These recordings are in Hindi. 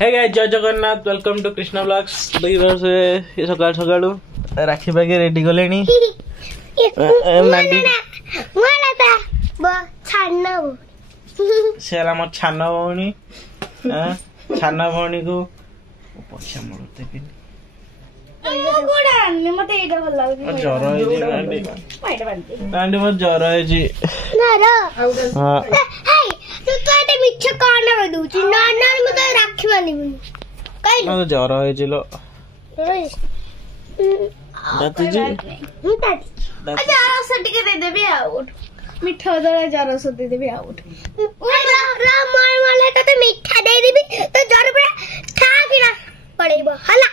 हे गाइस जय Jagannath welcome to Krishna blogs. दुई वर्ष सकाल सकाल राखी बागे रेडी गलेनी से आम छान भौणी छान भौणी को पछा मुड़ते जर मत जर जर मिठा दला जर सोते देबी आउट मिठा दे देबी तो जर पूरा खा किना पड़ेबो हला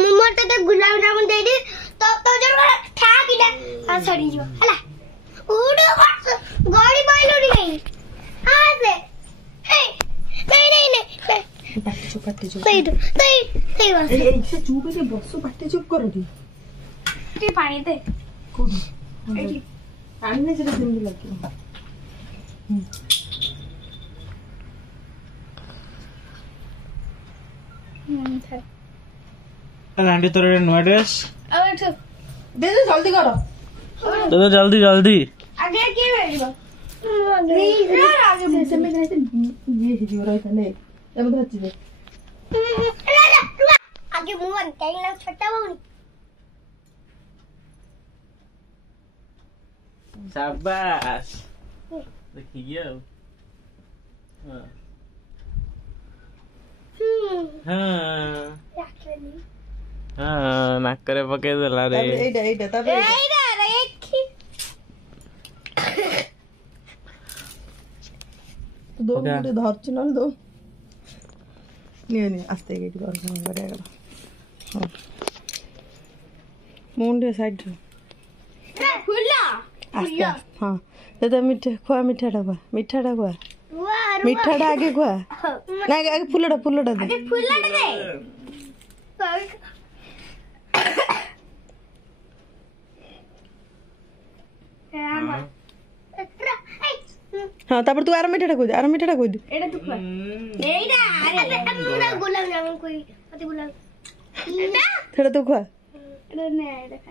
मोर तो गुलाब जामुन दे दे तो जर पूरा खा किना आ सड़ी जो हला उडो गाड़ी बाइलो नहीं आ से नहीं पाटी चुप सही बस से चुप से बसो पाटी चुप करो दी पानी दे कोड एठी पानी से दिन लगे आंटी तोर नुआ ड्रेस दे दे जल्दी करो तो जल्दी जल्दी आगे के भेजबो आगे से में जाते ये ही हो रहा है नहीं अब धरती पे आगे मुंह अंटाई ना छोटा बाबू शाबाश देखिए हाँ नाकरे पके देला रे एटा तब दो मिनट धरछ न दो नहीं आस्ते गेट कर बढ़िया हां मुंडे साइड खुला आस्ते हां तो मीठा मीठाटा खुआ मीठाटा आगे खुआ ना आगे फुलटा दे हाँ तापर तू आर मीठाटा कोइ दे एटा तू खा एटा अरे हमरा गुलाब जामुन कोई अति गुलाब एटा थोड़ा तू खुआ एटा ने एटा खा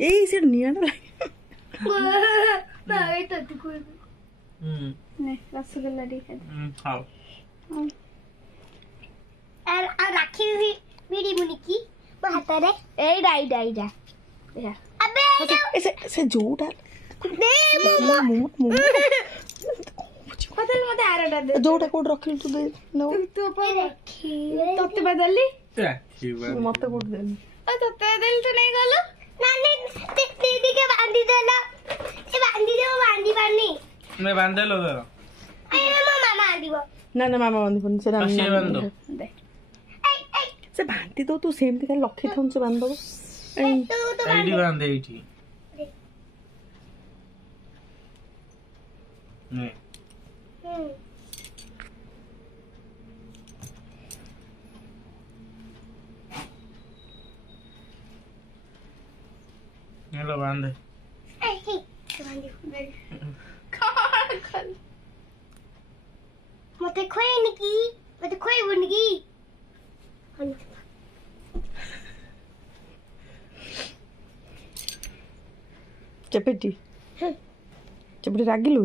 ए से नियाटा ना एटा तू कोई ने रसगुल्ला दे खा खाओ और राखी भी मेरी मुनी की हाथ रे एटा अबे ऐसे जोड़ा दे मम्मा बदल मते आरडा दे जोड़ा कोड रखिल तू दे नो तू पर तते बदलली मते कोड दे आ तते देल तो नहीं गलो नानी दीदी के बांधी देला ए बांधी दे बांधी पानी मैं बांधे लो दे ए मामा बांधीबो ना मामा बांधी पन से बांधो दे से बांधी दो तू सेम दिखा लखी थन से बांध दो एडी बांधे एडी नहीं हेलो बांधे मते खोई बुनगी चपेटी रागिलु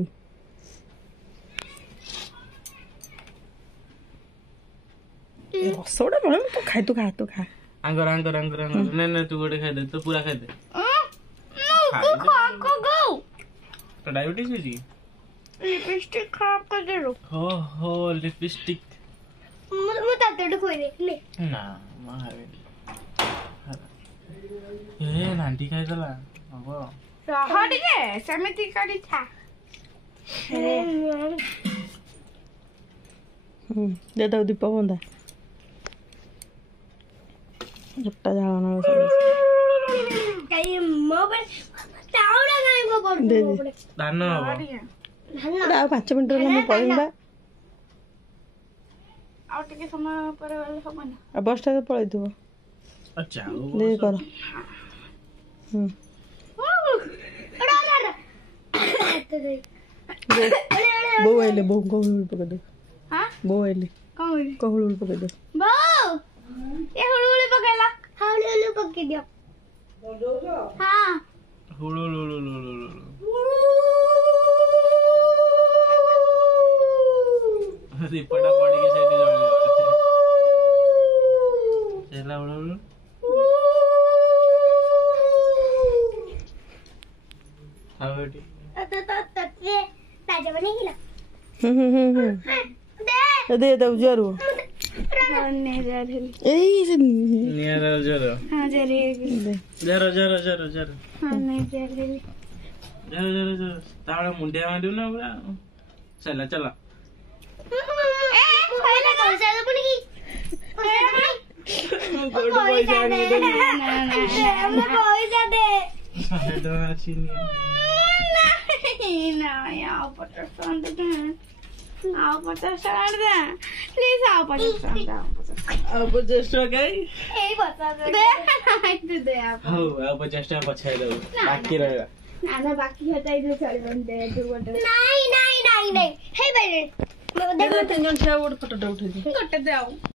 रसोड़ा बड़ा तो खा आंगर नहीं तू गोटे खाई दे तो पूरा खाई दे गो तो डायबिटीज है जी लिपस्टिक खराब कर दे रो हो लिपस्टिक मुझे खोई दे ले ना ए नांटी खाई दला अब रहा ठीक समिति करी था दे दो दीप बंदा जट्टा जाना कहीं मोबाइल टाउडा गाय को बोल दे धान आ 5 मिनिट रे हम पळिबा आ टिके समय पर गले हो ना आ बस टा पळै दिबो अच्छा दे कर बो आइले बो को पकड़ दे हां बो आइले कौन बोली कहूल पकड़ दे बाऊ ये हुलुली पकेला हुलुली पके दियो हां अरे पड़ा पड़ी के साइड जाने चला हुलुलु हाँ बेटी तो ये ताजा बनेगी ना दे दे जरू नहीं जा रही ए नियर जरो हां जा रही जरो हां नहीं जा रही जरो ताड़ा मुंडिया मारू ना पूरा चला चला पहले कौन सा बनेगी पैसा दे ना यहाँ पचास प्लीज आओ 50 टका यही बता दे दे आप हो 50 टका पछाई दो बाकी रहेगा ना बाकी होता है इधर चल बंदे नहीं हे बेटे तीन जन छे फोटो उठे कट दे आओ